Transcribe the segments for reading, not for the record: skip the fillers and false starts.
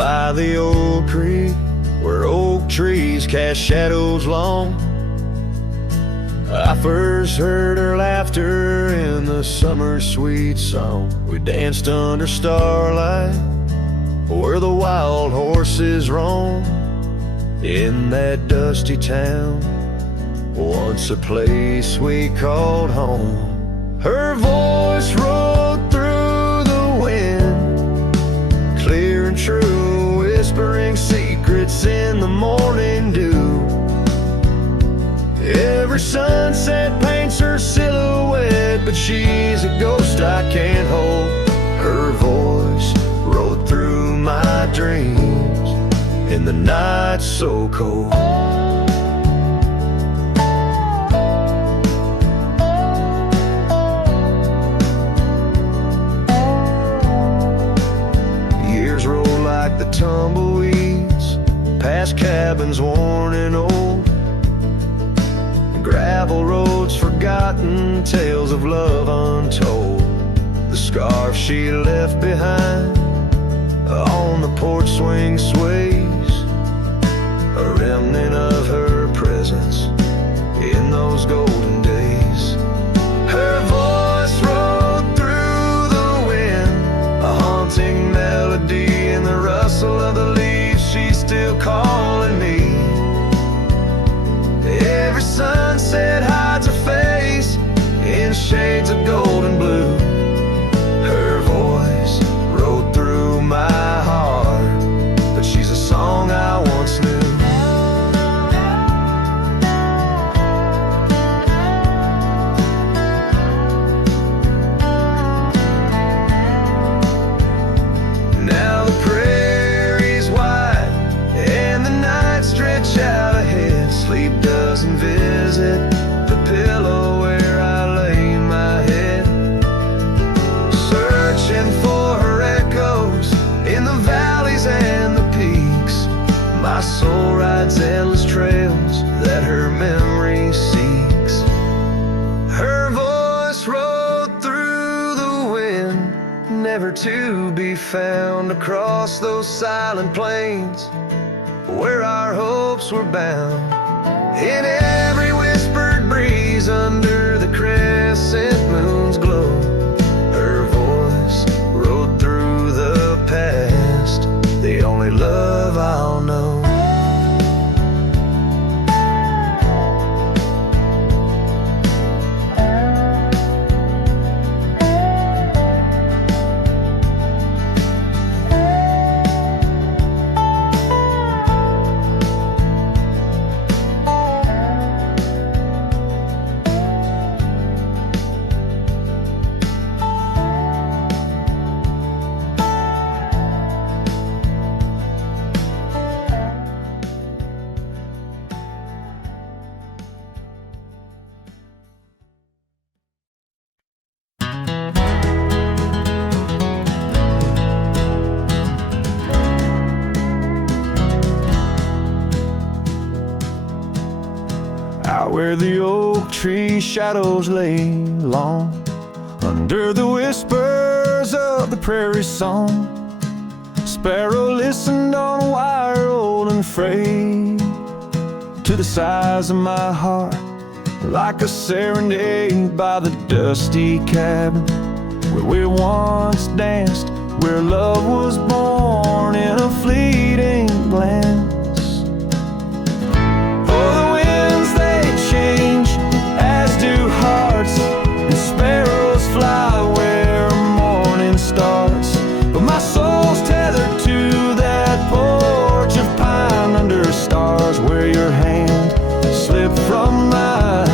by the old creek, where oak trees cast shadows long, I first heard her laughter in the summer sweet song. We danced under starlight where the wild horses roam, in that dusty town, once a place we called home. Her voice rolled through the wind, clear and true, whispering secrets in the morning dew. Every sunset paints her silhouette, but she's a ghost I can't hold. Her voice rode through my dreams in the night so cold. Years roll like the tumbleweeds, past cabins worn and old, gravel roads forgotten, tales of love untold. The scarf she left behind on the porch swing sways, a remnant of her presence in those golden days. Her voice rode through the wind, a haunting melody in the rustle of the leaves. She's still calling me. Every sunset hides her face in shades of gold and blue. Her voice rode through my heart, but she's a song I once knew. Now the prairie's wide and the night stretch out ahead. Sleep doesn't visit the pillow where I lay my head, searching for her echoes in the valleys and the peaks. My soul rides endless trails that her memory seeks. Her voice rode through the wind, never to be found, across those silent plains where our hopes were bound. In every whispered breeze under the crescent moon's glow, her voice rode through the past, the only love I'll know. Out where the oak tree shadows lay long, under the whispers of the prairie song, Sparrow listened on a wire old and frayed to the size of my heart, like a serenade by the dusty cabin where we once danced, where love was born in a fleeting glance. Change, as do hearts, and sparrows fly where morning starts. But my soul's tethered to that porch of pine under stars, where your hand slipped from mine.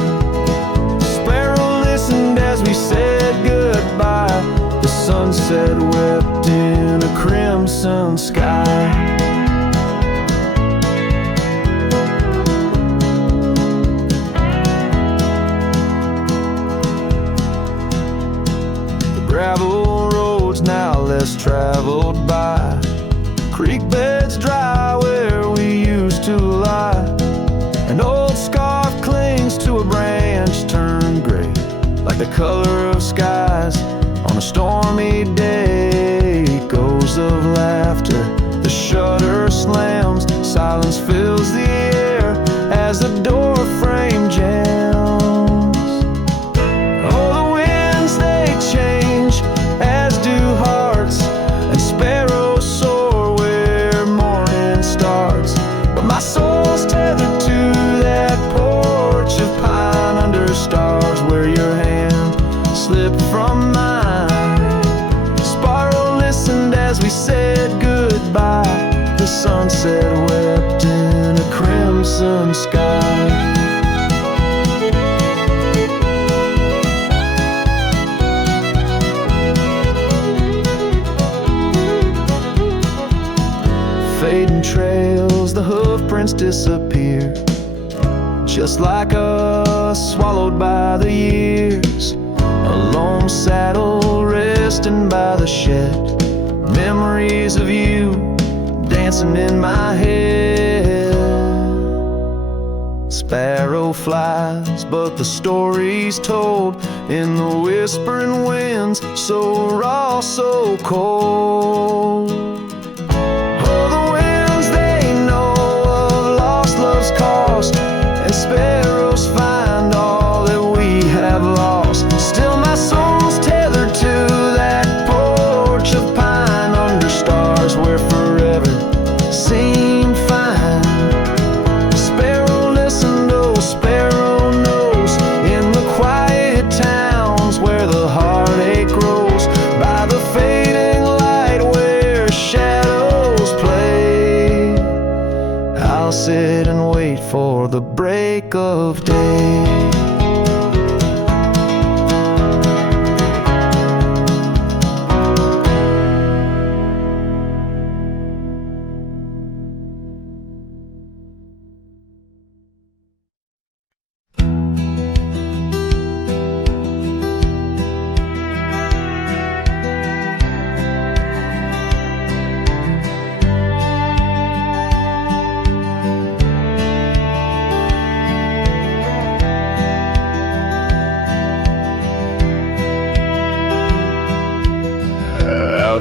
Sparrow listened as we said goodbye. The sunset wept in a crimson sky. Gravel roads now less traveled by, creek beds dry where we used to lie. An old scarf clings to a branch turned gray, like the color of skies on a stormy day. Echoes of laughter, the shutter slams. Silence fills the air as the door frame jams. Oh, the winds they change, as do hearts, and sparrows soar where morning starts. But my soul's tethered to that porch of pine under stars, where your hand slipped from mine. Sparrow listened as we said goodbye. The sunset wept in a crimson sky. Fading trails, the hoof prints disappear, just like us, swallowed by the years. A lone saddle resting by the shed, memories of you dancing in my head. Sparrow flies, but the story's told in the whispering winds, so raw, so cold. Oh, the winds, they know of lost love's cost, and sparrows find all that we have lost. Still my soul's tethered to that porch of pine under stars, where forever seem fine. Sparrow listened, oh sparrow knows, in the quiet towns where the heartache grows, by the fading light where shadows play. I'll sit and wait for the break of day.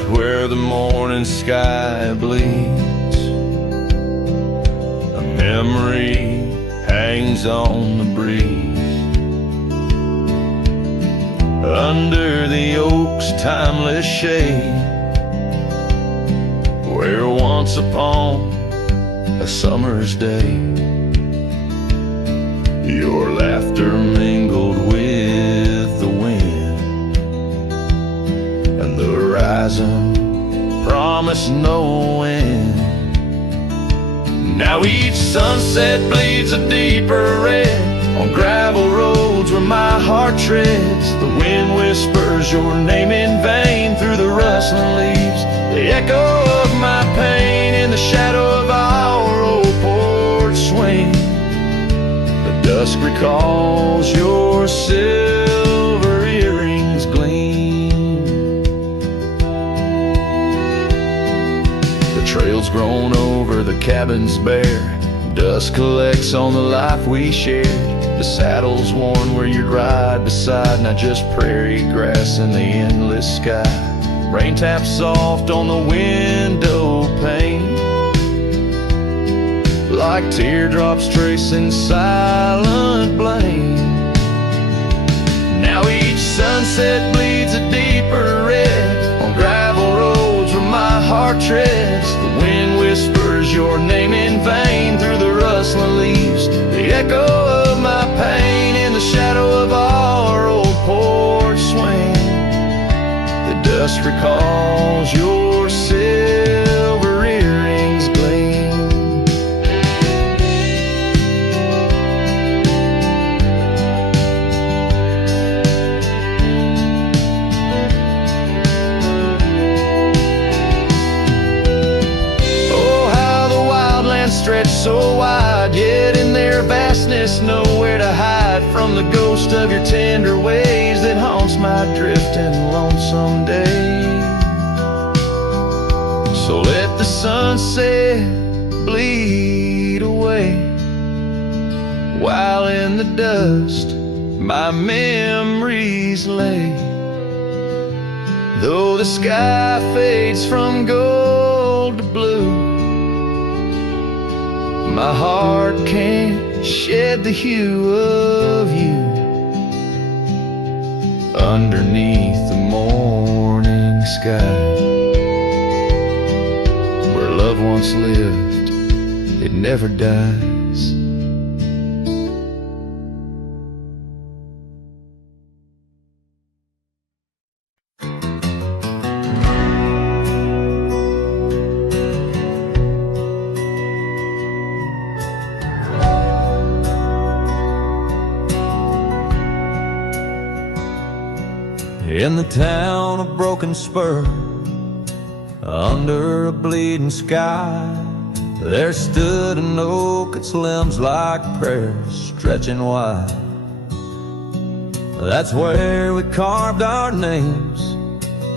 Where the morning sky bleeds, a memory hangs on the breeze. Under the oak's timeless shade, where once upon a summer's day, your laughter mingled with the wind, and the horizon promised no end. Now each sunset bleeds a deeper red on gravel roads where my heart treads. The wind whispers your name in vain through the rustling leaves, the echo of my pain in the shadow of our old porch swing. The dusk recalls your silver earrings gleam. The trail's grown over, the cabin's bare, dust collects on the life we shared. The saddle's worn where you'd ride beside, not just prairie grass in the endless sky. Rain taps soft on the window pane, like teardrops tracing silent blame. Now each sunset bleeds a deeper red on gravel roads where my heart treads. The wind whispers your name in vain through the rustling leaves, the echo of my pain in the shadow of our old porch swing. The dust recalls your silver earrings gleam. Oh, how the wildlands stretch so wide, yet in their vastness nowhere to hide from the ghost of your tender ways that haunts my drifting lonesome day. So let the sunset bleed away, while in the dust my memories lay. Though the sky fades from gold to blue, My heart can't shed the hue of you underneath the morning sky. Where love once lived, it never dies. In the town of Broken Spur, under a bleeding sky, there stood an oak, its limbs like prayers stretching wide. That's where we carved our names,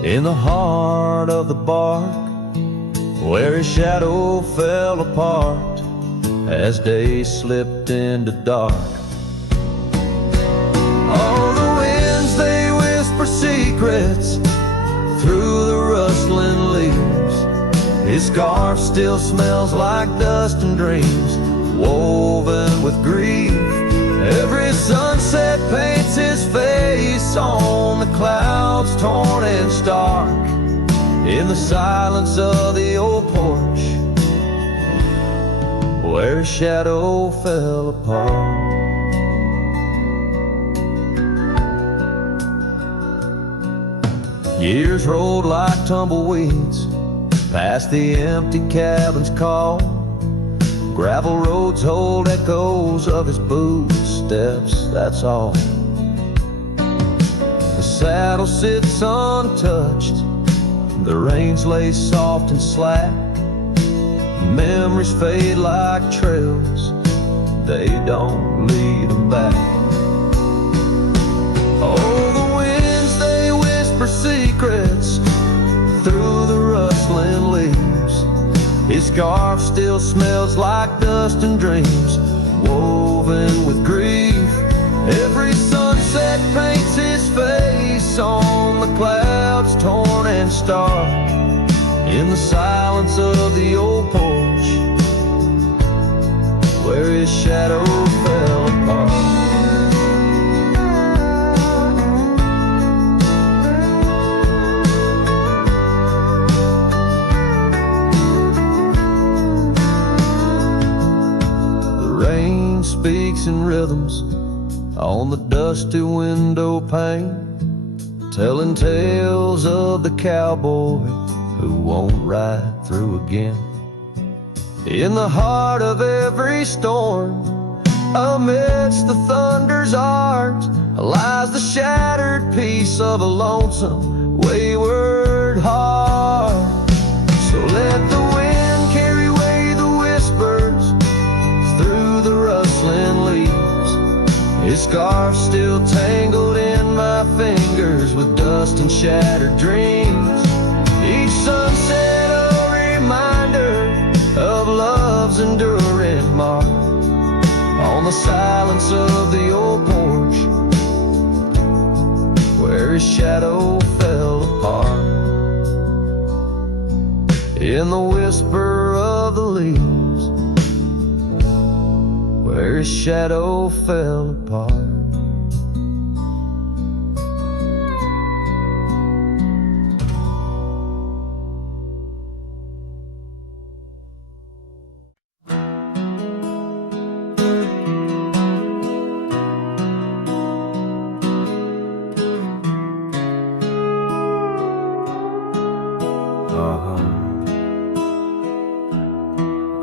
in the heart of the bark, where his shadow fell apart as day slipped into dark. Oh, the winds, they whisper secrets through the rustling leaves. His scarf still smells like dust and dreams, woven with grief. Every sunset paints his face on the clouds, torn and stark, in the silence of the old porch, where his shadow fell apart. Years rolled like tumbleweeds past the empty cabin's call. Gravel roads hold echoes of his footsteps, that's all. The saddle sits untouched, the reins lay soft and slack. Memories fade like trails, they don't lead them back. Oh, the winds, they whisper secrets through the rustling leaves. His scarf still smells like dust and dreams, woven with grief. Every sunset paints his face on the clouds, torn and stark, in the silence of the old porch, where his shadow fell apart. Speaks in rhythms on the dusty window pane, telling tales of the cowboy who won't ride through again. In the heart of every storm, amidst the thunder's art, lies the shattered piece of a lonesome, wayward heart. So let the wind carry away the whispers through the rustling leaves. His scarf still tangled in my fingers with dust and shattered dreams. Each sunset a reminder of love's enduring mark on the silence of the old porch, where his shadow fell apart. In the whisper of the leaves, where his shadow fell apart.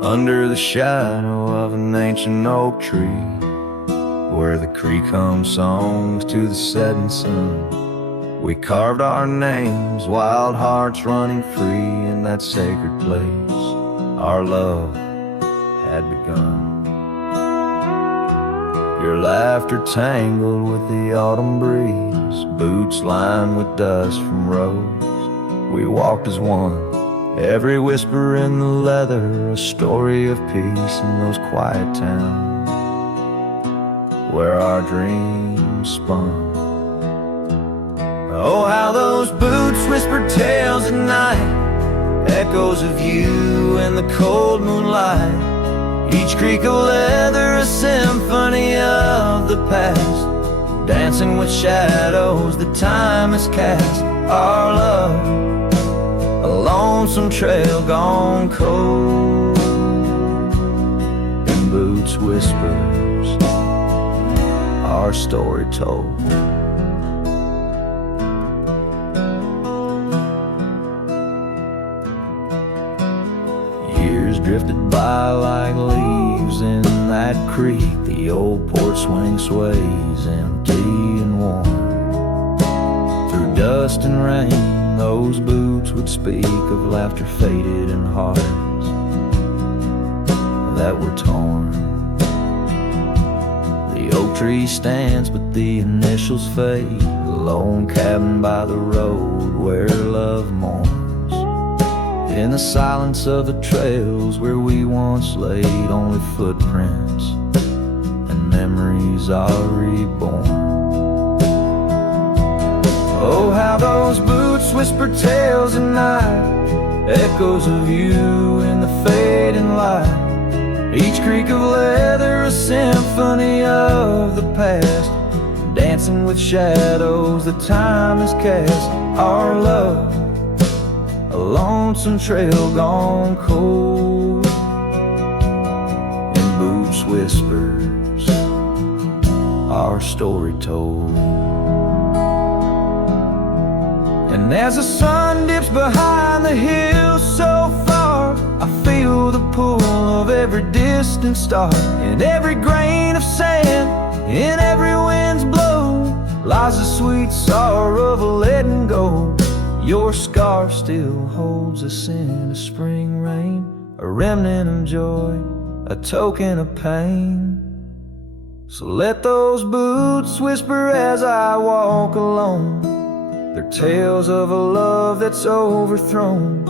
Under the shadow of an ancient oak tree, where the creek hums songs to the setting sun, we carved our names, wild hearts running free in that sacred place our love had begun. Your laughter tangled with the autumn breeze, boots lined with dust from roads. We walked as one, every whisper in the leather, a story of peace in those quiet towns where our dreams spun. Oh, how those boots whispered tales at night, echoes of you in the cold moonlight, Each creak of leather a symphony of the past, dancing with shadows that time has cast. Our love, a lonesome trail gone cold, in boots whispers, our story told. Years drifted by like leaves in that creek. The old porch swing sways empty and warm. Through dust and rain, those boots would speak of laughter faded and hearts that were torn. The oak tree stands but the initials fade, a lone cabin by the road where love mourns. In the silence of the trails where we once laid, only footprints and memories are reborn. Oh, how those boots whisper tales at night, echoes of you in the fading light. Each creak of leather a symphony of the past, dancing with shadows that time has cast. Our love, a lonesome trail gone cold, in boots whispers, our story told. And as the sun dips behind the hills so far, I feel the pull of every distant star. In every grain of sand, in every wind's blow, lies the sweet sorrow of letting go. Your scarf still holds us in a spring rain, a remnant of joy, a token of pain. So let those boots whisper as I walk alone, their tales of a love that's overthrown.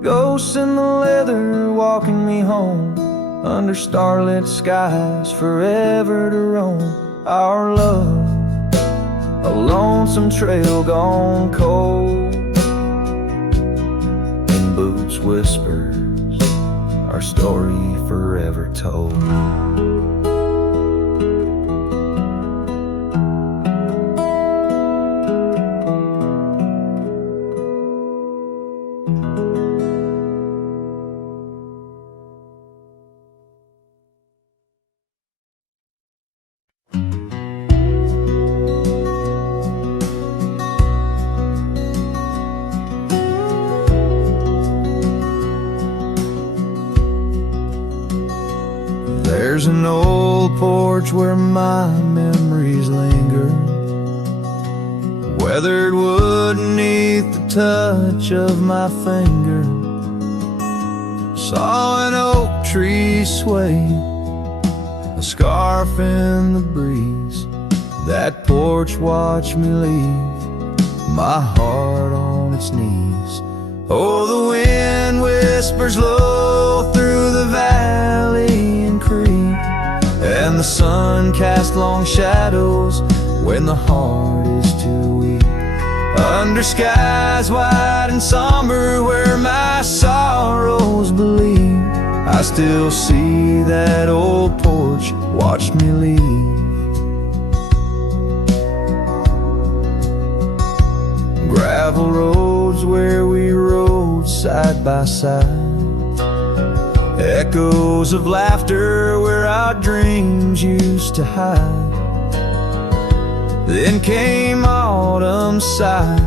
Ghosts in the leather walking me home, under starlit skies forever to roam. Our love, a lonesome trail gone cold, in boots whispers, our story forever told. There's an old porch where my memories linger, weathered wood beneath the touch of my finger. Saw an oak tree sway, a scarf in the breeze. That porch watched me leave, my heart on its knees. Oh, the wind whispers low through the valley and creek, and the sun casts long shadows when the heart is too weak. Under skies wide and somber where my sorrows believe, I still see that old porch watch me leave. Gravel roads where we rode side by side, echoes of laughter where our dreams used to hide. Then came autumn sigh,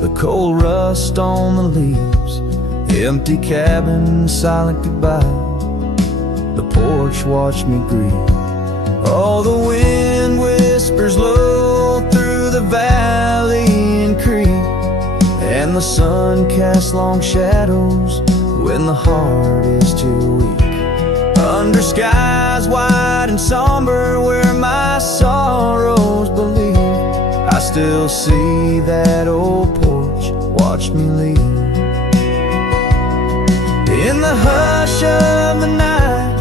the cold rust on the leaves, empty cabin, silent goodbye. The porch watched me grieve. Oh, the wind whispers low through the valley and creek, and the sun casts long shadows when the heart is too weak. Under skies wide and somber where my sorrows believe, I still see that old porch watch me leave. In the hush of the night,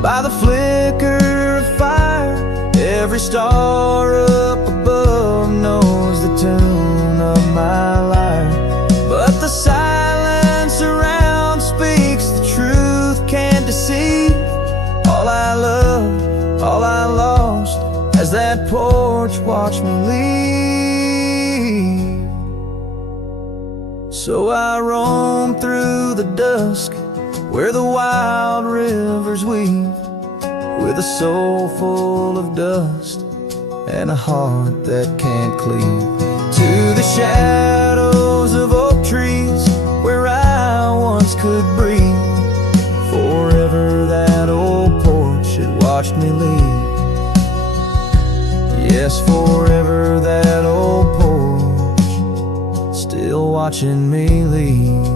by the flicker of fire, every star up above knows the tune of my lyre. But the silence around speaks the truth, can't deceive. porch, watch me leave. So I roam through the dusk where the wild rivers weave, with a soul full of dust and a heart that can't cleave. To the shadows of oak trees where I once could breathe, forever that old porch had watched me leave. Yes, forever that old porch still watching me leave.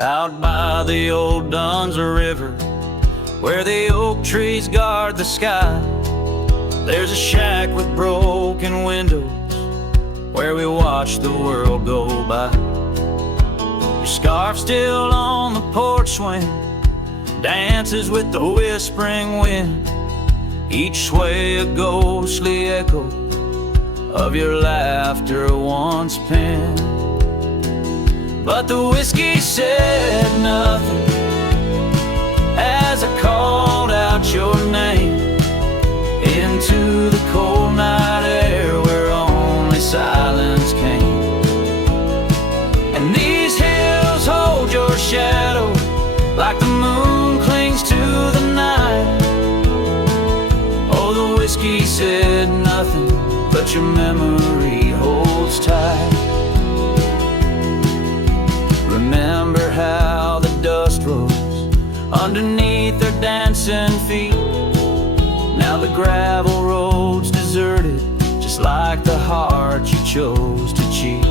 Out by the old Duns River, where the oak trees guard the sky, there's a shack with broken windows where we watch the world go by. Your scarf still on the porch swing dances with the whispering wind, each sway a ghostly echo of your laughter once penned. But the whiskey said nothing as I called out your name into the cold night air where only silence came. And these hills hold your shadow like the moon clings to the night. Oh, the whiskey said nothing, but your memory holds tight. Remember how the dust rose underneath their dancing feet. Now the gravel road's deserted, just like the heart you chose to cheat.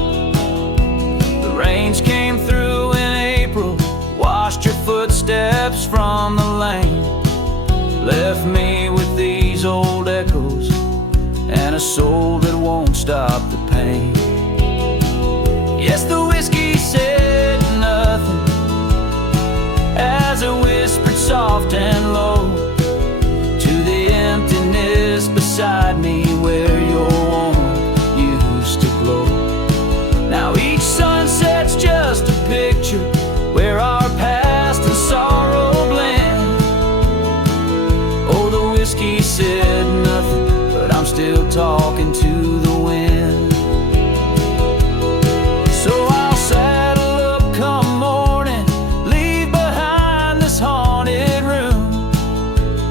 The rains came through in April, washed your footsteps from the lane, left me with these old echoes and a soul that won't stop the pain. Yes, the whiskey said nothing as it whispered soft and low to the emptiness beside me where your warmth used to glow. Now each sunset's just a picture where our past and sorrow blend. Oh, the whiskey said nothing, but I'm still talking to the wind. So I'll saddle up come morning, leave behind this haunted room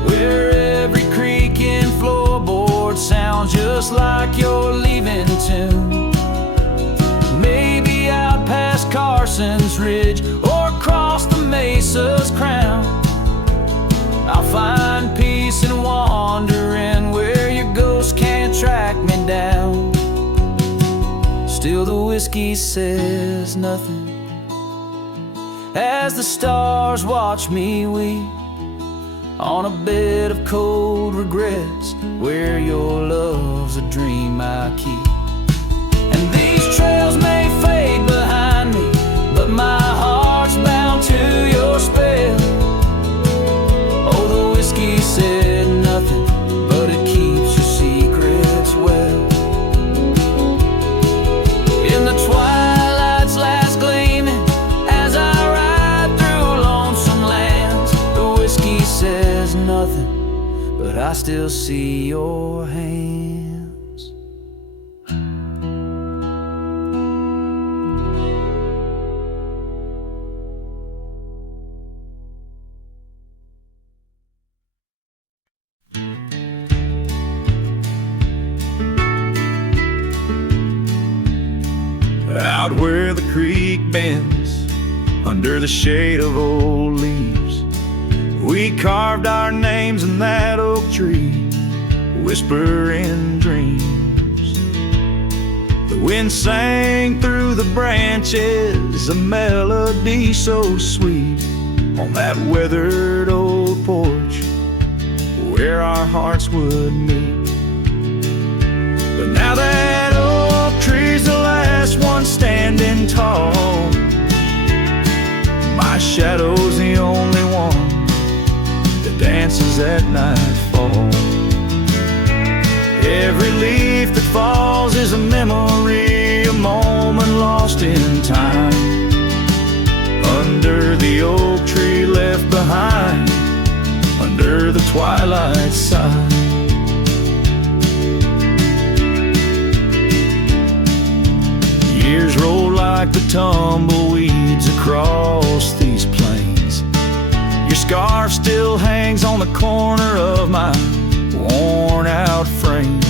where every creaking floorboard sounds just like your leaving tune. Maybe out past Carson's Ridge or across the mesa's crown, I'll find peace in wandering where your ghost can't track me down. Still the whiskey says nothing as the stars watch me weep on a bed of cold regrets where your love's a dream I keep. And these trails may fade behind me, but my heart's bound to your spell. Oh, the whiskey said nothing, but it keeps your secrets well. In the twilight's last gleaming, as I ride through lonesome lands, the whiskey says nothing, but I still see your hands. Out where the creek bends under the shade of old leaves, we carved our names in that oak tree, whispering dreams. The wind sang through the branches a melody so sweet on that weathered old porch where our hearts would meet. But now that oak tree's the last one standing tall, my shadow's the only one that dances dances at nightfall. Every leaf that falls is a memory, a moment lost in time. Under the oak tree left behind, under the twilight side. Years roll like the tumbleweeds across these plains. Your scarf still hangs on the corner of my worn out frame.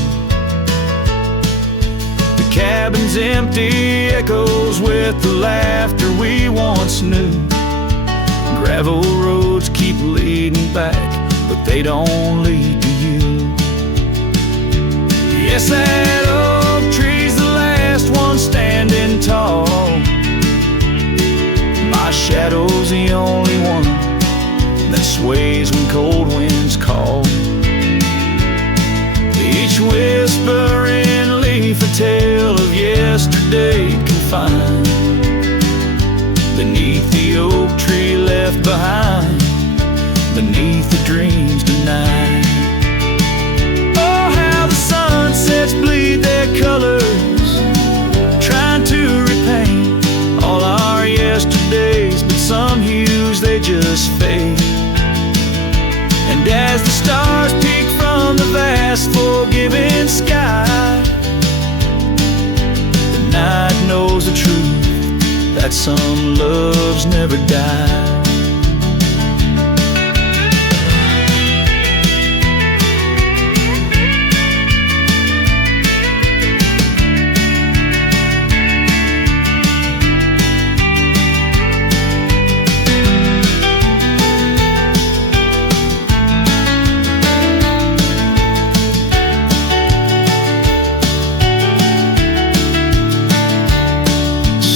The cabin's empty, echoes with the laughter we once knew. Gravel roads keep leading back, but they don't lead to you. Yes, that oak tree's the last one standing tall. My shadow's the only one that sways when cold winds call. Each whispering leaf a tale of yesterday confined beneath the oak tree left behind, beneath the dreams denied. Oh, how the sunsets bleed their colors, trying to repaint all our yesterdays, but some hues they just fade. And as the stars peek from the vast forgiving sky, the night knows the truth, that some loves never die.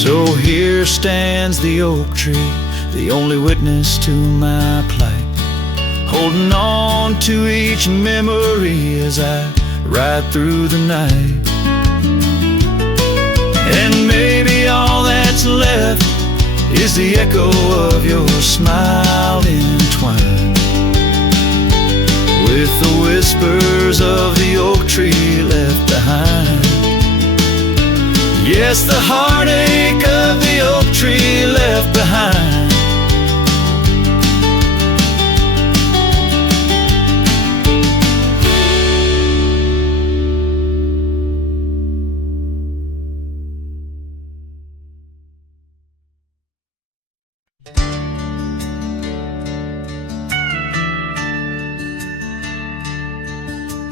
So here stands the oak tree, the only witness to my plight, holding on to each memory as I ride through the night. And maybe all that's left is the echo of your smile entwined with the whispers of the oak tree left behind. Yes, the heartache of the oak tree left behind.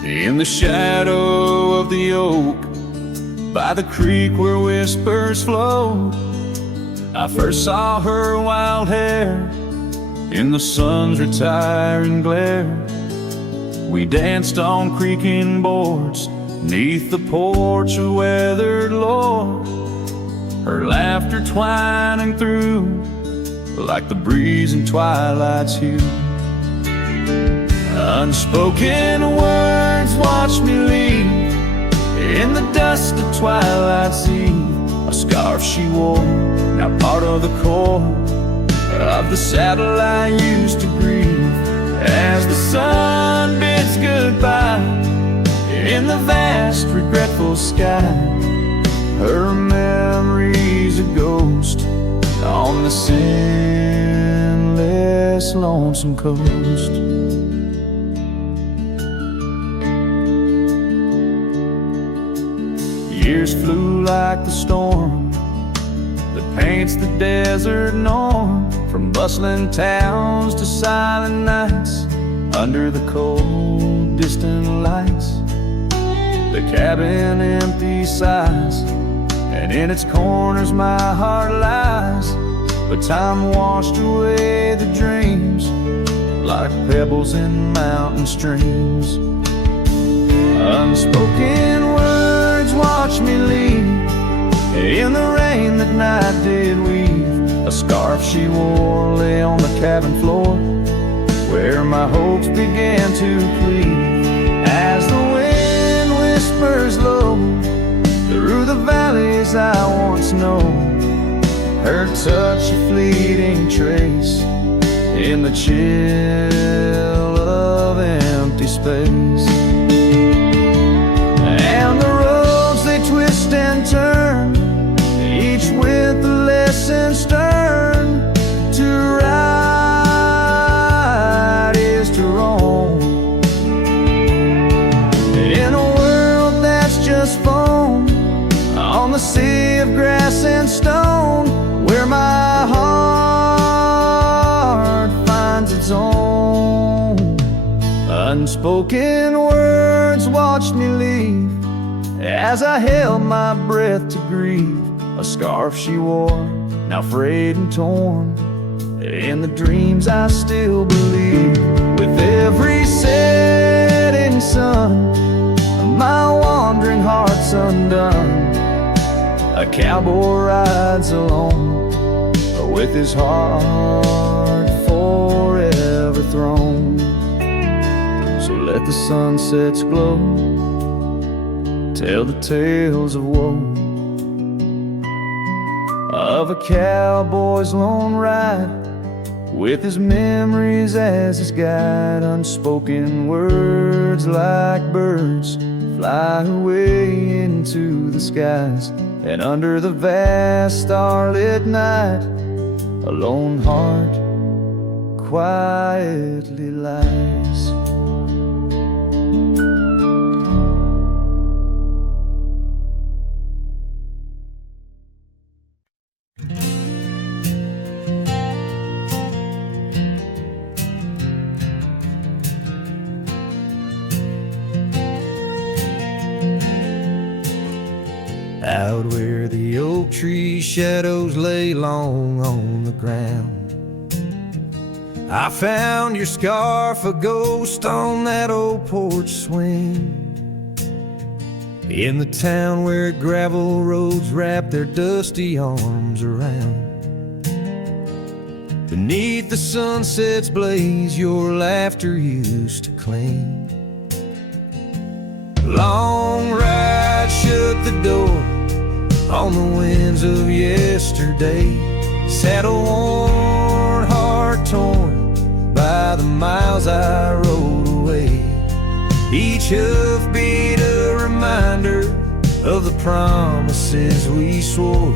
In the shadow of the oak, by the creek where whispers flow, I first saw her wild hair in the sun's retiring glare. We danced on creaking boards neath the porch of weathered lore, her laughter twining through like the breeze in twilight's hue. Unspoken words watched me leave in the dust of twilight's eve. A scarf she wore, now part of the core of the saddle I used to grieve. As the sun bids goodbye in the vast regretful sky, her memory's a ghost on the sandless lonesome coast. Years flew like the storm that paints the desert norm, from bustling towns to silent nights under the cold distant lights. The cabin empty sighs, and in its corners my heart lies, but time washed away the dreams like pebbles in mountain streams. Unspoken words watch me leave in the rain that night did weave. A scarf she wore lay on the cabin floor where my hopes began to cleave. As the wind whispers low through the valleys I once known, her touch a fleeting trace in the chill of space. And the roads they twist and turn, each with a lesson stern. To right is to wrong. In a world that's just foam on the sea of grass and stone, where my heart finds its own. Unspoken words watched me leave as I held my breath to grieve. A scarf she wore, now frayed and torn. In the dreams I still believe. With every setting sun, my wandering heart's undone. A cowboy rides alone, with his heart forever thrown. So let the sunsets glow, tell the tales of woe, of a cowboy's lone ride, with his memories as his guide. Unspoken words like birds fly away into the skies, and under the vast starlit night, a lone heart quietly lies. Out where the oak tree shadows lay long on the ground, I found your scarf, a ghost on that old porch swing. In the town where gravel roads wrap their dusty arms around, beneath the sunset's blaze your laughter used to cling. Long ride shut the door on the winds of yesterday, saddle worn, heart torn by the miles I rode away. Each hoofbeat a reminder of the promises we swore.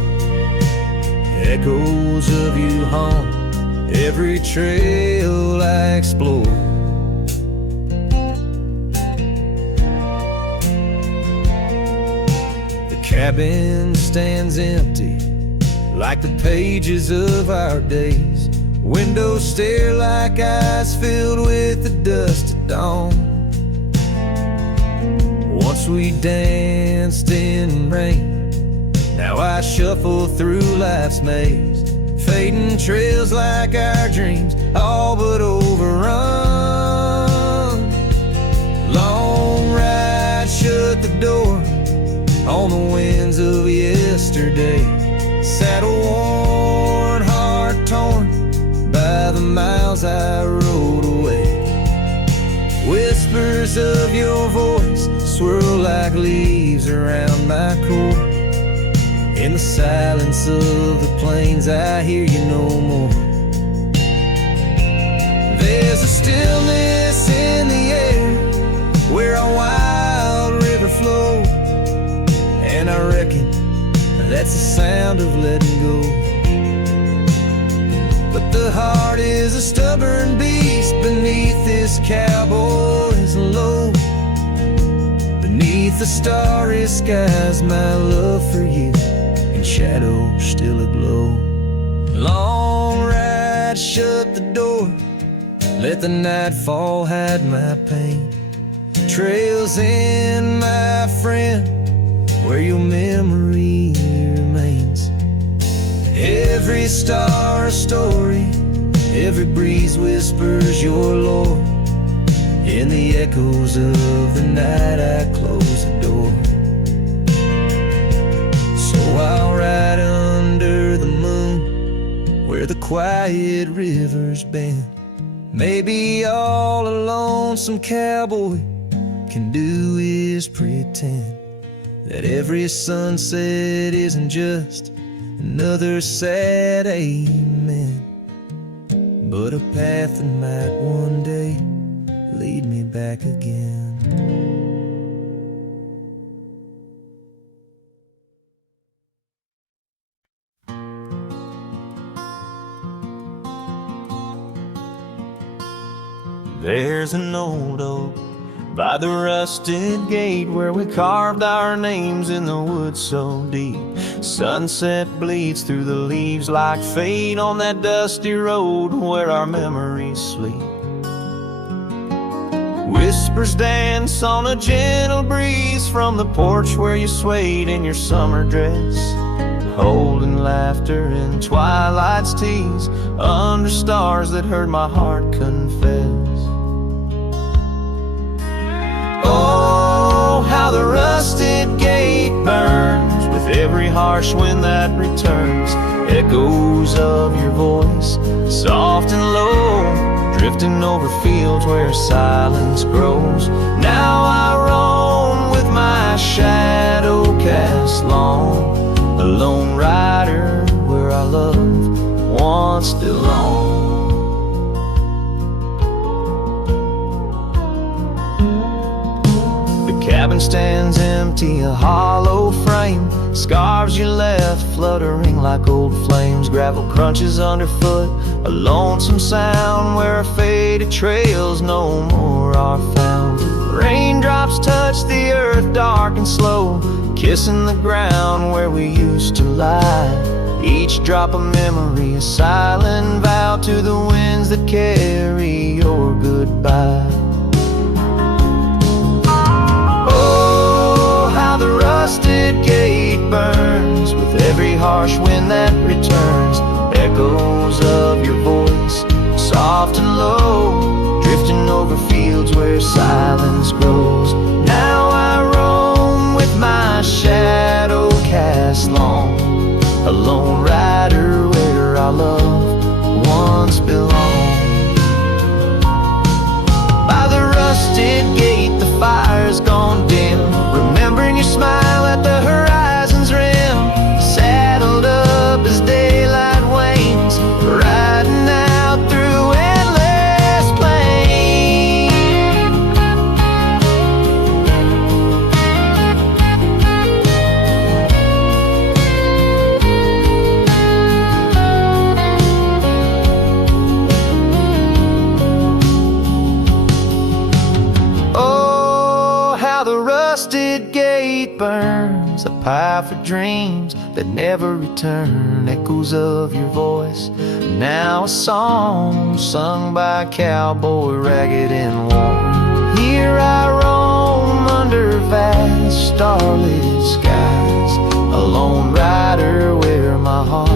Echoes of you haunt every trail I explore. The cabin stands empty like the pages of our days. Windows stare like eyes filled with the dust at dawn. Once we danced in rain, now I shuffle through life's maze. Fading trails like our dreams, all but overrun. Long ride shut the door on the winds of yesterday, saddle worn, heart torn by the miles I rode away. Whispers of your voice swirl like leaves around my core. In the silence of the plains I hear you no more. There's a stillness in the air where a wild river flows, and I reckon that's the sound of letting go. But the heart is a stubborn beast beneath this cowboy's load. Beneath the starry skies, my love for you in shadow still aglow. Long ride, shut the door, let the nightfall hide my pain. Trails in, my friend, where your memory remains. Every star a story, every breeze whispers your lore. In the echoes of the night I close the door. So I'll ride under the moon where the quiet rivers bend. Maybe all a lonesome cowboy can do is pretend that every sunset isn't just another sad amen, but a path that might one day lead me back again. There's an old oak by the rusted gate where we carved our names in the wood so deep. Sunset bleeds through the leaves like fate on that dusty road where our memories sleep. Whispers dance on a gentle breeze from the porch where you swayed in your summer dress, holding laughter in twilight's tease under stars that heard my heart confess. Oh, how the rusted gate burns with every harsh wind that returns. Echoes of your voice, soft and low, drifting over fields where silence grows. Now I roam with my shadow cast long, a lone rider where our love once belonged. Cabin stands empty, a hollow frame. Scarves you left fluttering like old flames. Gravel crunches underfoot, a lonesome sound where our faded trails no more are found. Raindrops touch the earth dark and slow, kissing the ground where we used to lie. Each drop of memory, a silent vow to the winds that carry your goodbye. The rusted gate burns with every harsh wind that returns. Echoes of your voice, soft and low, drifting over fields where silence grows. Now I roam with my shadow cast long, a lone rider where our love once belonged. By the rusted gate the fire's gone dim, remembering your smile at the horizon's rim. Saddled up as daylight wanes, riding out through endless plain. Oh, how the rusted gate burns, a pyre for dreams that never return. Echoes of your voice, now a song sung by a cowboy ragged and worn. Here I roam under vast starlit skies, a lone rider where my heart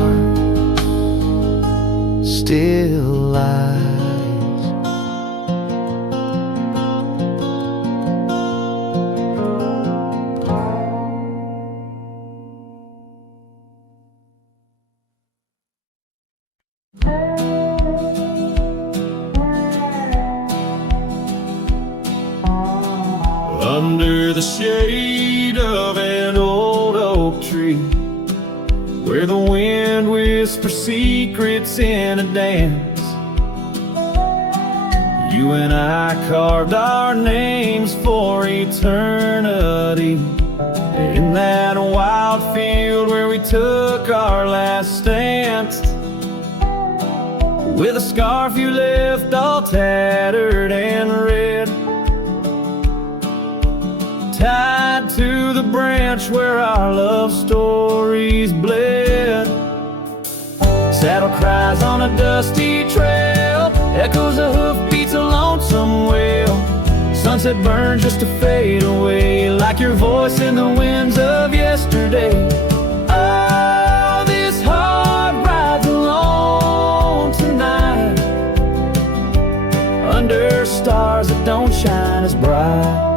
still lies. Under the shade of an old oak tree, where the wind whispers secrets in a dance, you and I carved our names for eternity. In that wild field where we took our last stance, with a scarf you left all tattered and red, tied to the branch where our love stories bled. Saddle cries on a dusty trail, echoes of hoofbeats, a lonesome wail. Sunset burns just to fade away, like your voice in the winds of yesterday. Oh, this heart rides alone tonight, under stars that don't shine as bright.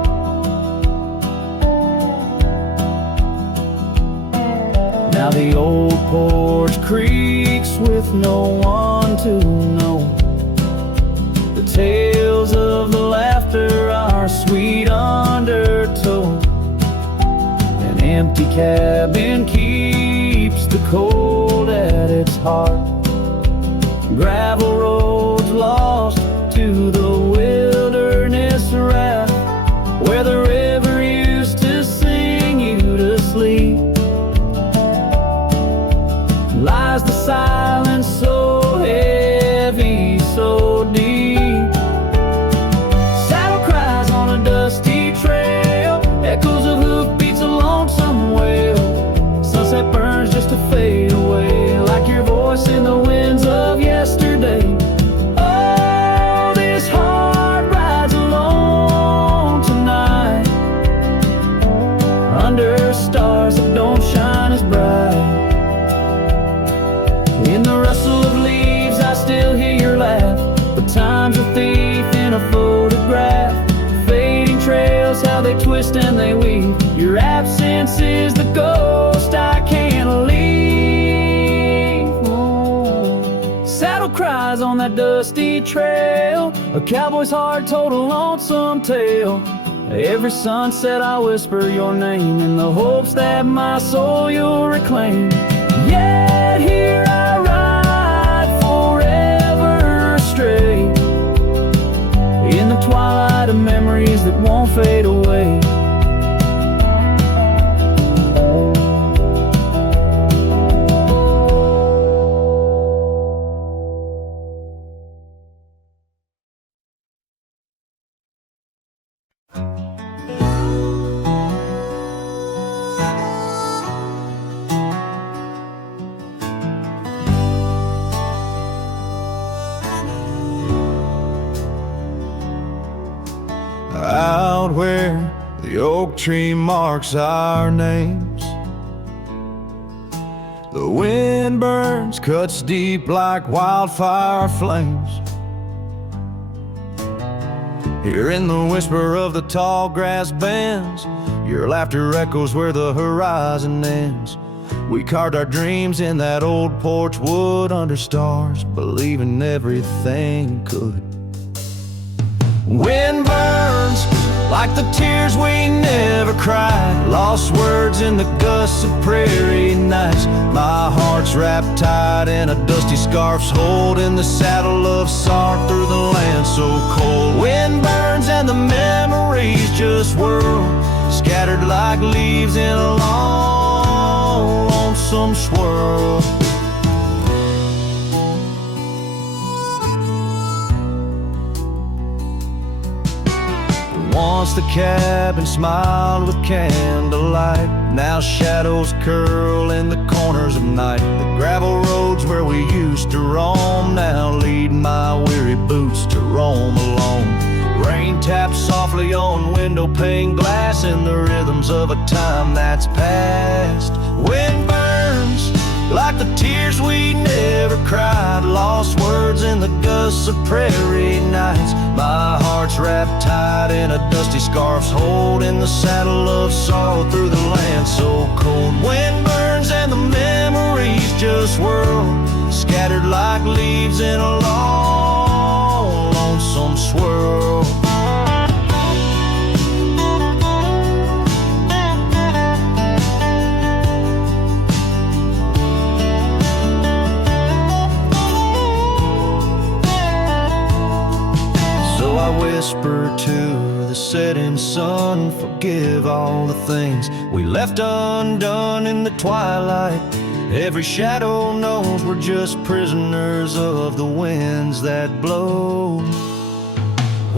Now the old porch creaks with no one to know. The tales of the laughter are sweet undertow. An empty cabin keeps the cold at its heart. Gravel roads lost to the wilderness. absence is the ghost I can't leave. Oh. Saddle cries on that dusty trail, a cowboy's heart told a lonesome tale. Every sunset I whisper your name in the hopes that my soul you'll reclaim. Yet here I ride forever astray, in the twilight of memories that won't fade away. Out where the oak tree marks our names, the wind burns, cuts deep like wildfire flames. Hearing the whisper of the tall grass bends, your laughter echoes where the horizon ends. We carved our dreams in that old porch wood under stars, believing everything could. Wind burns like the tears we never cried, lost words in the gusts of prairie nights. My heart's wrapped tight in a dusty scarf's holding the saddle of sorrow through the land so cold. Wind burns and the memories just whirl, scattered like leaves in a long, lonesome swirl. Once the cabin smiled with candlelight, now shadows curl in the corners of night. The gravel roads where we used to roam now lead my weary boots to roam alone. Rain taps softly on window pane glass in the rhythms of a time that's past. Wind burns like the tears we never cried, lost words in the gusts of prairie nights. My heart's wrapped tight in a dusty scarf's holding the saddle of sorrow through the land so cold. Wind burns and the memories just whirl, scattered like leaves in a long, lonesome swirl. I whisper to the setting sun, forgive all the things we left undone in the twilight. Every shadow knows we're just prisoners of the winds that blow.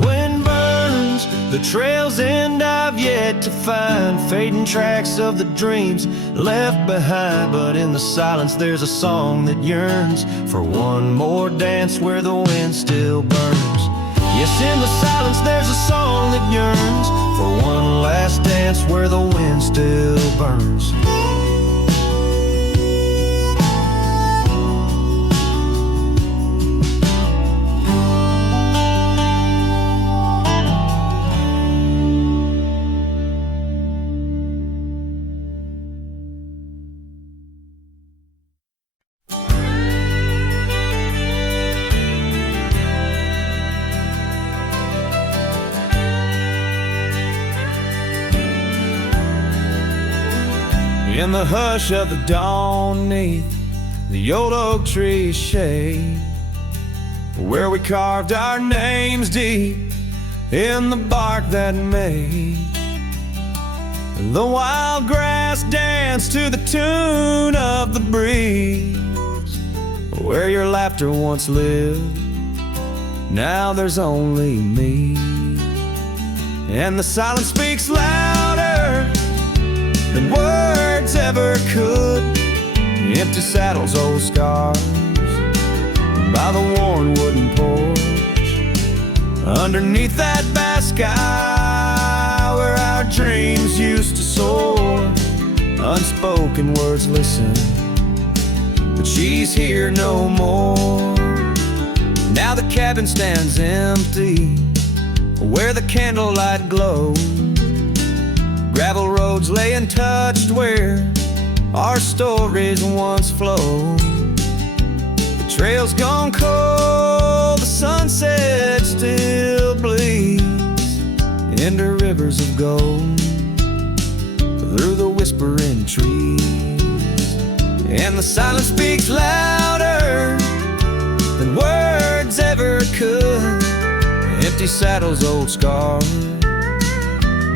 Wind burns, the trail's end I've yet to find, fading tracks of the dreams left behind. But in the silence there's a song that yearns for one more dance where the wind still burns. Yes, in the silence there's a song that yearns for one last dance where the wind still burns. In the hush of the dawn, neath the old oak tree's shade, where we carved our names deep in the bark that made the wild grass dance to the tune of the breeze. Where your laughter once lived, now there's only me, and the silence speaks louder than words ever could. Empty saddles, old scars by the worn wooden porch, underneath that vast sky where our dreams used to soar. Unspoken words listen, but she's here no more. Now the cabin stands empty where the candlelight glows, Gravel roads lay untouched where our stories once flowed. The trail's gone cold, the sunset still bleeds into rivers of gold through the whispering trees. And the silence speaks louder than words ever could. Empty saddles, old scars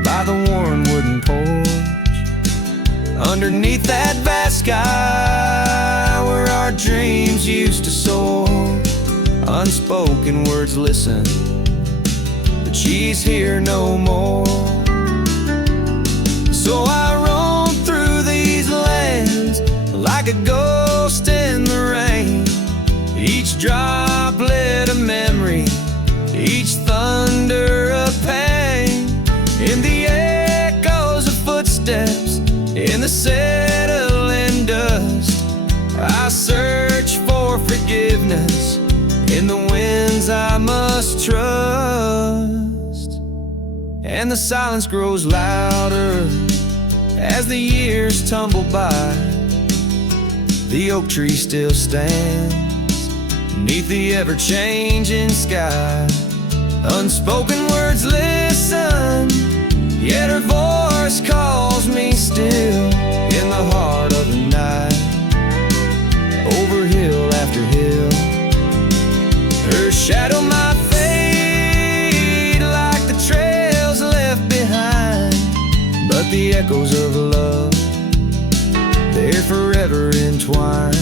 by the worn wooden porch, underneath that vast sky where our dreams used to soar. Unspoken words listen, but she's here no more. So I roam through these lands like a ghost in the rain, each droplet a memory, each thunder a pain. In the echoes of footsteps, in the settling dust, I search for forgiveness in the winds I must trust. And the silence grows louder as the years tumble by. The oak tree still stands beneath the ever-changing sky. Unspoken words listen, yet her voice calls me still in the heart of the night. Over hill after hill, her shadow might fade like the trails left behind, but the echoes of love, they're forever entwined.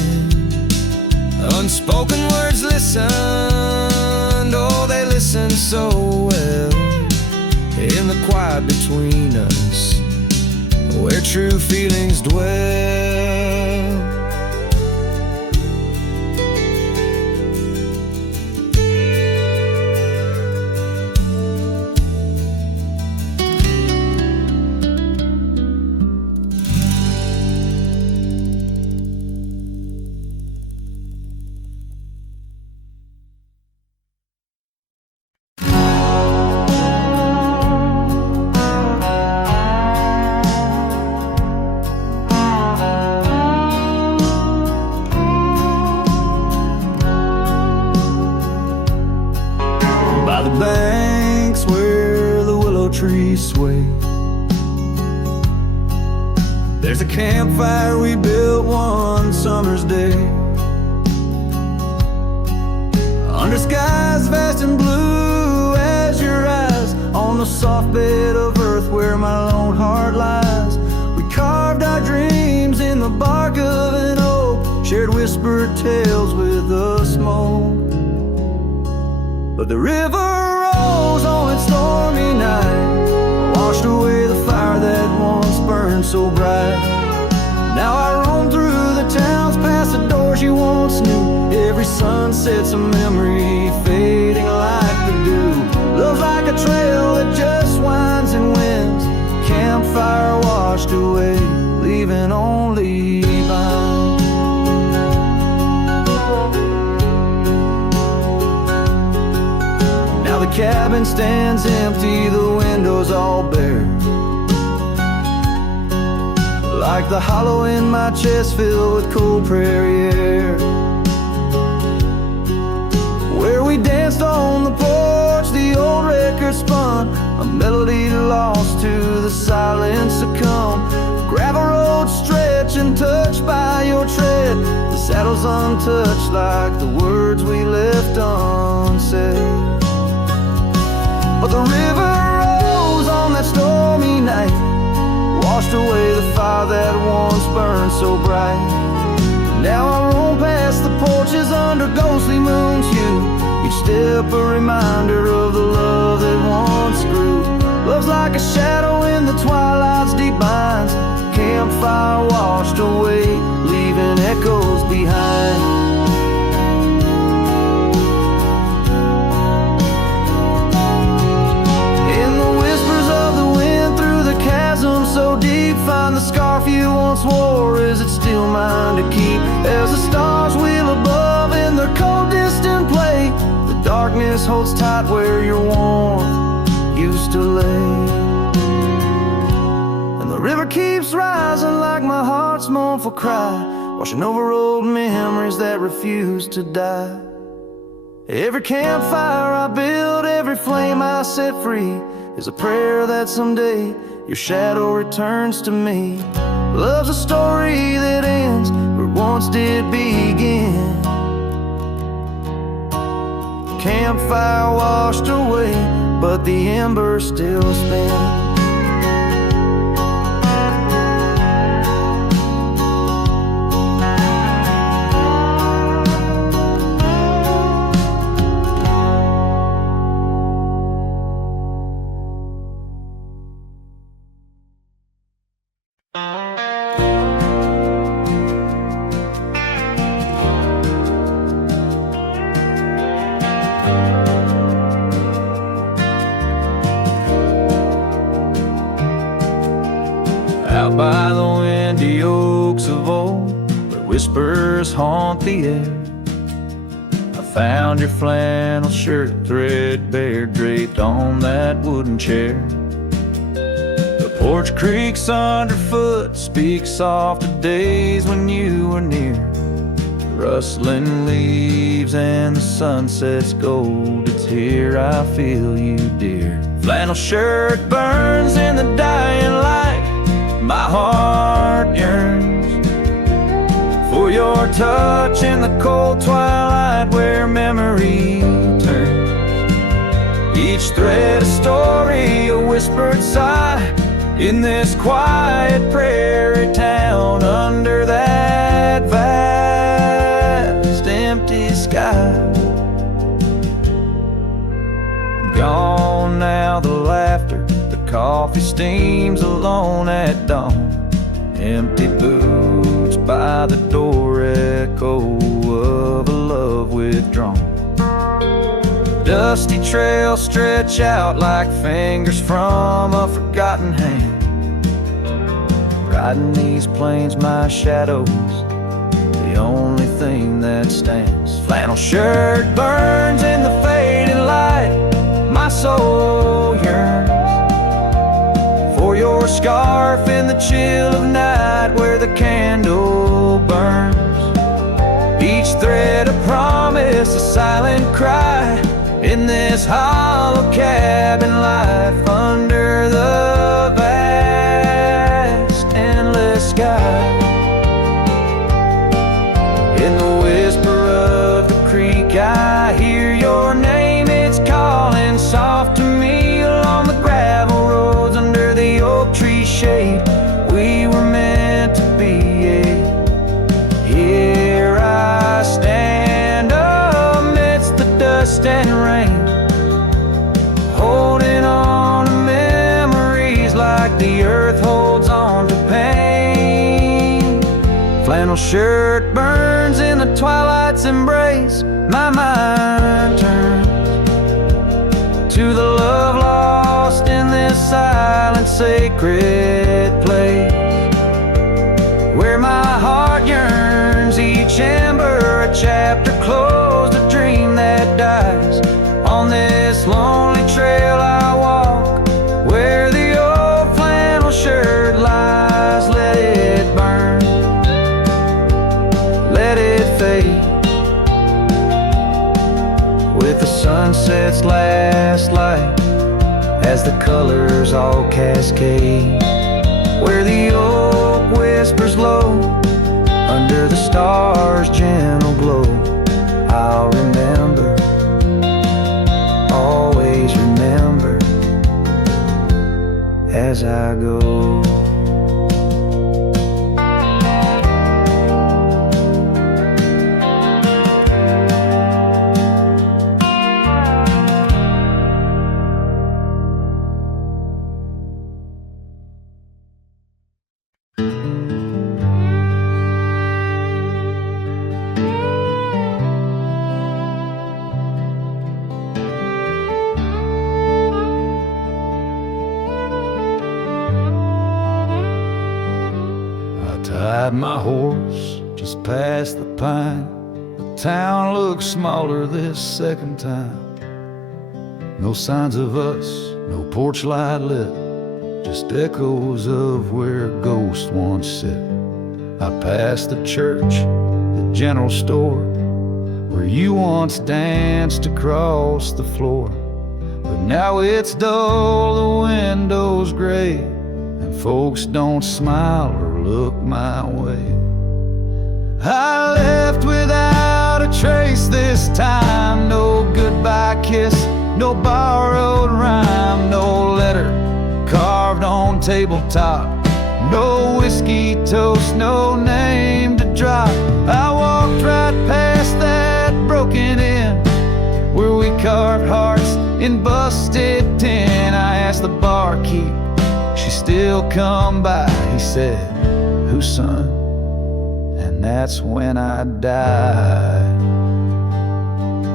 Unspoken words listened, oh they listen so well, in the quiet between us, where true feelings dwell. Banks where the willow trees sway, there's a campfire we built one summer's day, under skies vast and blue as your eyes, on the soft bed of earth where my lone heart lies. We carved our dreams in the bark of an oak, shared whispered tales with the smoke. But the river rose on its stormy night, washed away the fire that once burned so bright. Now I roam through the towns, past the doors you once knew. Every sunset's a memory fading like the dew. Love's like a trail that just winds and winds, campfire washed away, leaving only vines. Now the cabin stands empty, the windows all bare, like the hollow in my chest filled with cold prairie air. Where we danced on the porch, the old record spun, a melody lost to the silence succumb. Gravel roads stretch and touched by your tread, the saddles untouched like the words we left unsaid. But the river rose on that stormy night, washed away the fire that once burned so bright. Now I roam past the porches under ghostly moon's hue, each step a reminder of the love that once grew. Love's like a shadow in the twilight's deep binds, campfire washed away, leaving echoes behind. So deep, find the scarf you once wore. Is it still mine to keep? As the stars wheel above in their cold distant play, the darkness holds tight where your warmth used to lay. The river keeps rising like my heart's mournful cry, washing over old memories that refuse to die. Every campfire I build, every flame I set free, is a prayer that someday your shadow returns to me. Love's a story that ends where it once did begin. Campfire washed away, but the embers still spin. Out by the windy oaks of old, where whispers haunt the air, I found your flannel shirt threadbare draped on that wooden chair. The porch creaks underfoot, speaks soft of days when you were near. The rustling leaves and the sunset's gold, it's here I feel you, dear. Flannel shirt burns in the dying light, my heart yearns for your touch in the cold twilight where memory turns. Each thread a story, a whispered sigh, in this quiet prairie town under that vast empty sky. Gone now the laughter, coffee steams alone at dawn. Empty boots by the door, echo of a love withdrawn. Dusty trails stretch out like fingers from a forgotten hand. Riding these plains, my shadow's the only thing that stands. Flannel shirt burns in the fading light, my soul yearns for your scarf in the chill of night where the candle burns. Each thread a promise, a silent cry, in this hollow cabin life under the vast endless sky. In the whisper of the creek I hear your name, it's calling soft to me along the gravel roads under the oak tree shade. We were meant to be, here I stand amidst the dust and rain, holding on to memories like the earth holds on to pain. Flannel shirt burns in the twilight's embrace, my mind turns to the love lost in this silent sacred place, where my heart yearns, each ember a chapter closed, a dream that dies. On this lonely trail I walk, where the old flannel shirt lies. Let it burn, let it fade, with the sunset's last light as the colors all cascade, where the oak whispers low under the stars' gentle glow. I'll remember, always remember, as I go. Tied my horse just past the pine. The town looks smaller this second time. No signs of us, no porch light lit, just echoes of where ghosts once sit. I passed the church, the general store, where you once danced across the floor. But now it's dull, the window's gray, and folks don't smile or look my way. I left without a trace this time. No goodbye kiss, no borrowed rhyme, no letter carved on tabletop, no whiskey toast, no name to drop. I walked right past that broken inn where we carved hearts in busted tin. I asked the barkeep, she still come by. He said, whose son? And that's when I died.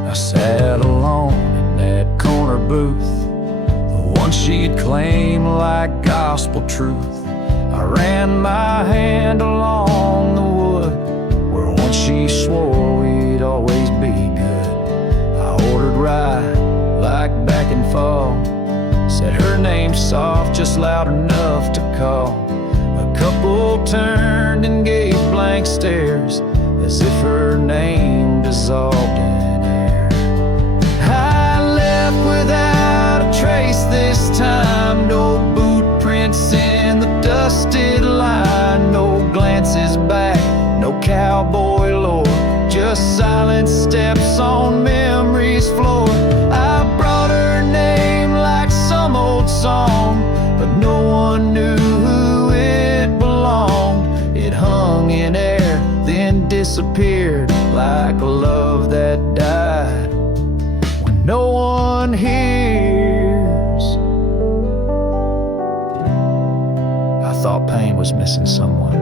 I sat alone in that corner booth, the one she'd claim like gospel truth. I ran my hand along the wood where once she swore we'd always be good. I ordered rye like back in fall, said her name soft, just loud enough to call. A couple turned and gave blank stares as if her name dissolved in air. I left without a trace this time, no boot prints in the dusted line, no glances back, no cowboy lore, just silent steps on memory's floor. I brought her name like some old song, but no one knew who it belonged. It hung in air, then disappeared like a love that died when no one hears. I thought pain was missing someone,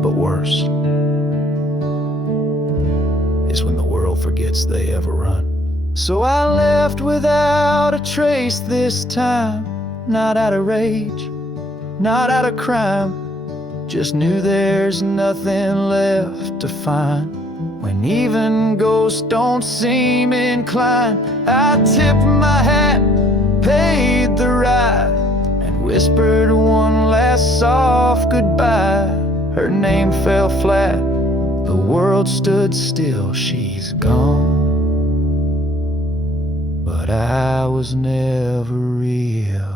but worse is when the world forgets they ever run. So I left without a trace this time, not out of rage, not out of crime, just knew there's nothing left to find. When even ghosts don't seem inclined, I tipped my hat, paid the ride, and whispered one last soft goodbye. Her name fell flat, the world stood still, she's gone. But I was never real.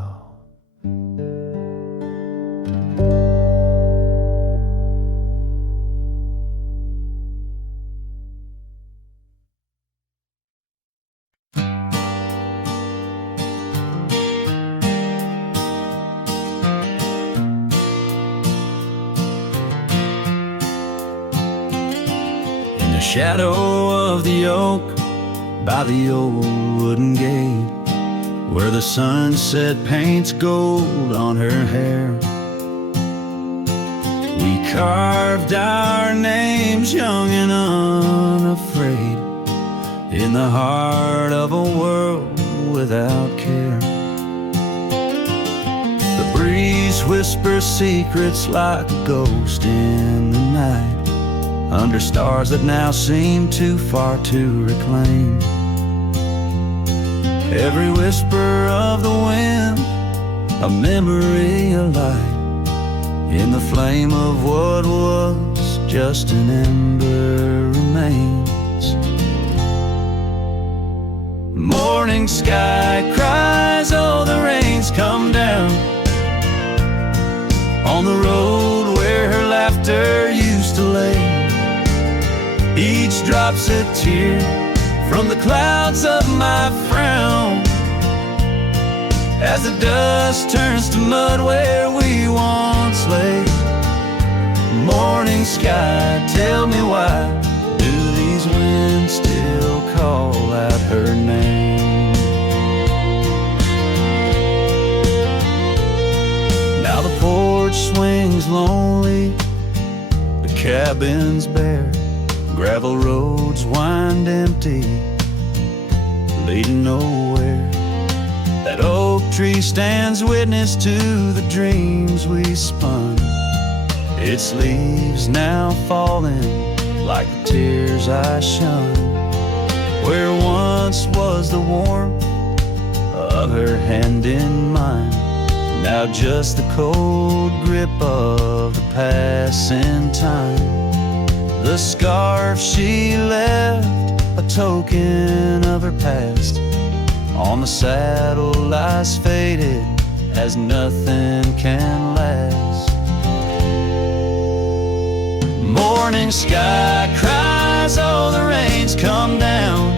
In the shadow of the oak by the old wooden gate, where the sunset paints gold on her hair, we carved our names young and unafraid, in the heart of a world without care. The breeze whispers secrets like a ghost in the night, under stars that now seem too far to reclaim. Every whisper of the wind, a memory alight, in the flame of what was just an ember remains. Morning sky cries, oh the rain's come down, on the road where her laughter used to lay. Each drop's a tear from the clouds of my frown, as the dust turns to mud where we once lay. Morning sky, tell me why do these winds still call out her name? Now the porch swings lonely, the cabin's bare, gravel roads wind empty, leading nowhere. That oak tree stands witness to the dreams we spun, its leaves now falling like the tears I shunned. Where once was the warmth of her hand in mine, Now just the cold grip of the passing time. The scarf she left, a token of her past, on the saddle lies faded as nothing can last. Morning sky cries, oh the rain's come down.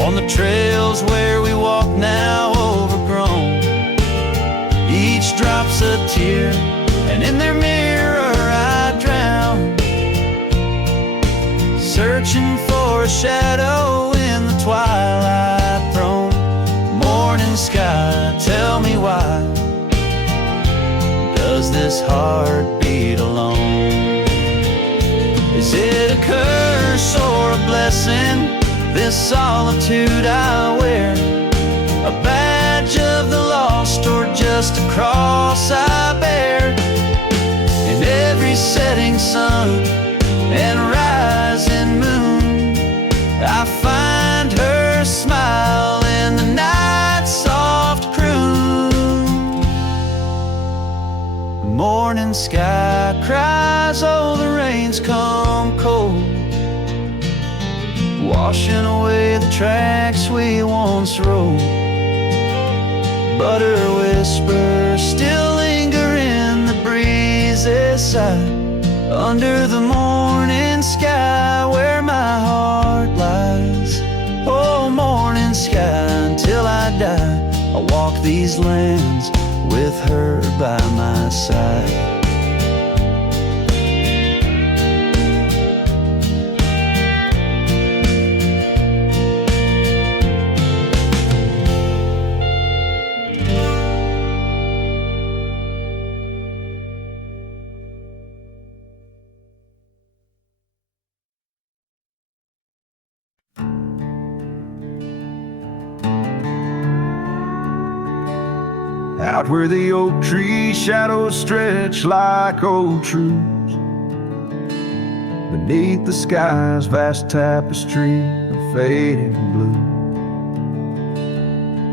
On the trails where we walk now overgrown, each drops a tear, and in their mirror I drown, searching for a shadow in the twilight throne. Morning sky, tell me why does this heart beat alone? Is it a curse or a blessing, this solitude I wear? A badge of the lost or just a cross I bear? In every setting sun and rising moon, I find her smile in the night's soft croon. The morning sky cries, oh the rain's come cold, washing away the tracks we once rode. But her whispers still linger in the breeze's side, under the morning sky where my heart lies. Oh morning sky, until I die, I'll walk these lands with her by my side. Out where the oak tree shadows stretch like old truths, beneath the sky's vast tapestry of fading blue.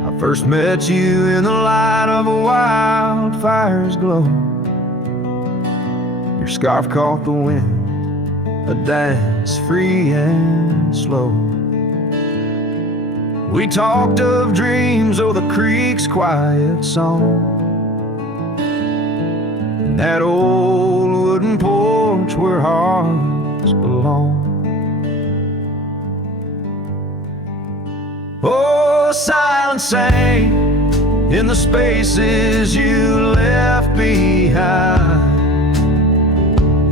I first met you in the light of a wildfire's glow. Your scarf caught the wind, a dance free and slow. We talked of dreams, oh the creek's quiet song, and that old wooden porch where hearts belong. Oh, silence sang in the spaces you left behind,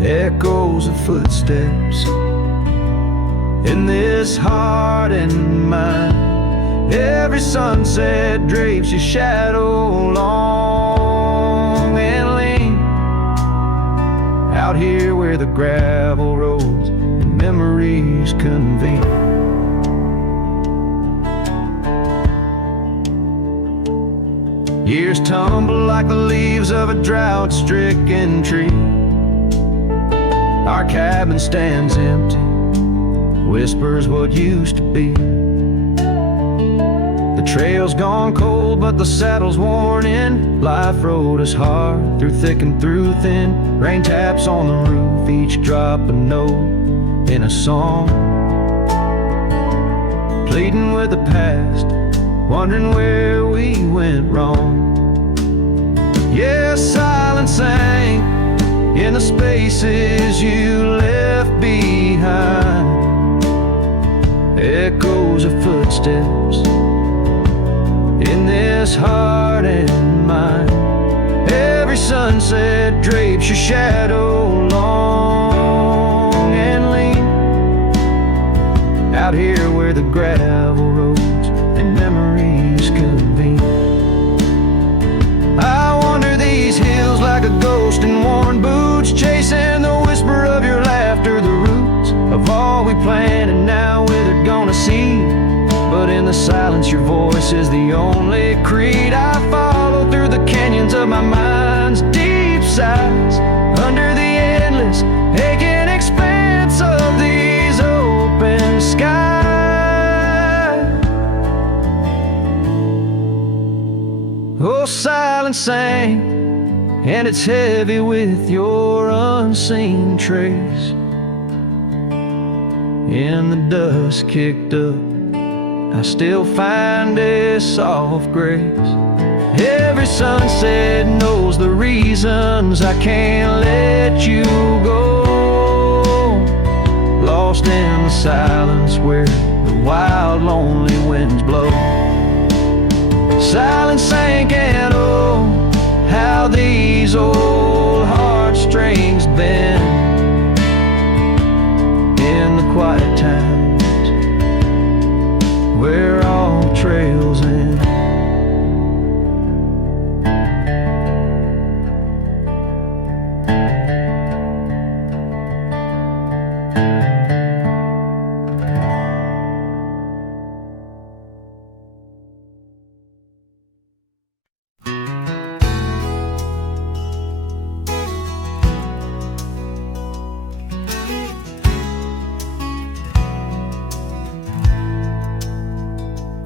echoes of footsteps in this heart and mind. Every sunset drapes your shadow long and lean, out here where the gravel roads and memories convene. Years tumble like the leaves of a drought-stricken tree. Our cabin stands empty, whispers what used to be. The trail's gone cold, but the saddle's worn in. Life rode us hard, through thick and through thin. Rain taps on the roof, each drop a note in a song. Pleading with the past, wondering where we went wrong. Yeah, silence sang in the spaces you left behind, echoes of footsteps in this heart and mind. Every sunset drapes your shadow long and lean, out here where the gravel roads and memories convene. I wander these hills like a ghost in worn boots, chasing the whisper of your laughter, the roots of all we planned and now withered gonna see. But in the silence your voice is the only creed I follow, through the canyons of my mind's deep sighs, under the endless aching expanse of these open skies. Oh, silence sang, and it's heavy with your unseen trace. In the dust kicked up, I still find a soft grace. Every sunset knows the reasons I can't let you go. Lost in the silence where the wild, lonely winds blow. Silence sank and oh, how these old heartstrings bend. In the quiet times where all trails end.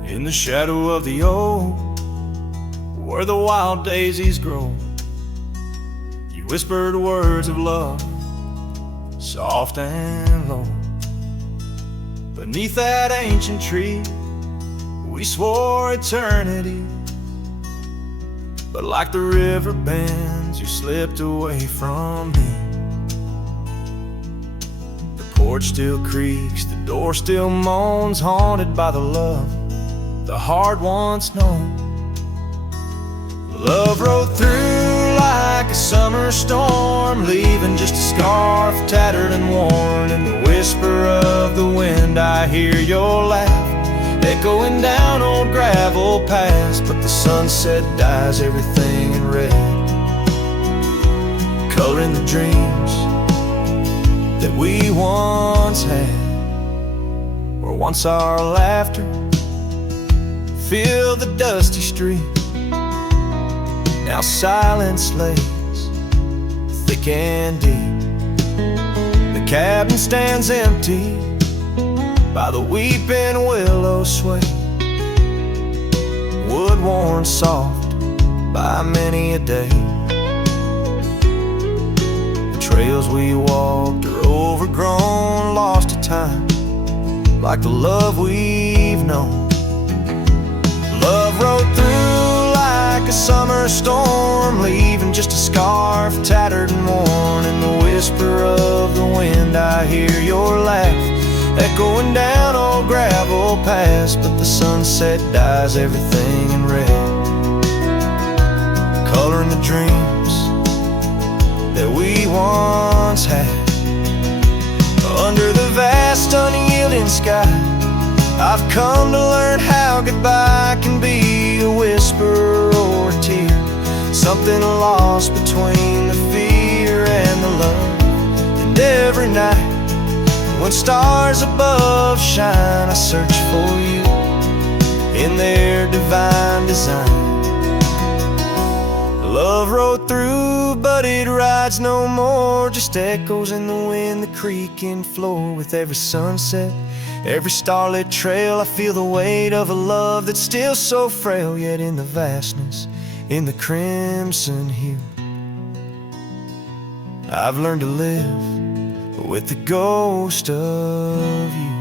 In the shadow of the oak, where the wild daisies grow, you whispered words of love, soft and low. Beneath that ancient tree, we swore eternity. But like the river bends, you slipped away from me. The porch still creaks, the door still moans, haunted by the love the heart once known. Love rode through like a summer storm, leaving just a scarf tattered and worn. In the whisper of the wind I hear your laugh, echoing down old gravel paths. But the sunset dyes everything in red, coloring the dreams that we once had, where once our laughter filled the dusty street. Now silence lays thick and deep. The cabin stands empty by the weeping willow sway, wood worn soft by many a day. The trails we walked are overgrown, lost to time, like the love we've known. Love rode through like a summer storm, leaving just a scarf tattered and worn. In the whisper of the wind I hear your laugh, echoing down old gravel paths. But the sunset dyes everything in red, coloring the dreams that we once had. Under the vast unyielding sky, I've come to learn how goodbye can be a whisper or a tear, something lost between the fear and the love. And every night when stars above shine, I search for you in their divine design. Love rode through, but it rides no more, just echoes in the wind, the creaking floor. With every sunset, every starlit trail, I feel the weight of a love that's still so frail. Yet in the vastness, in the crimson hue, I've learned to live with the ghost of you.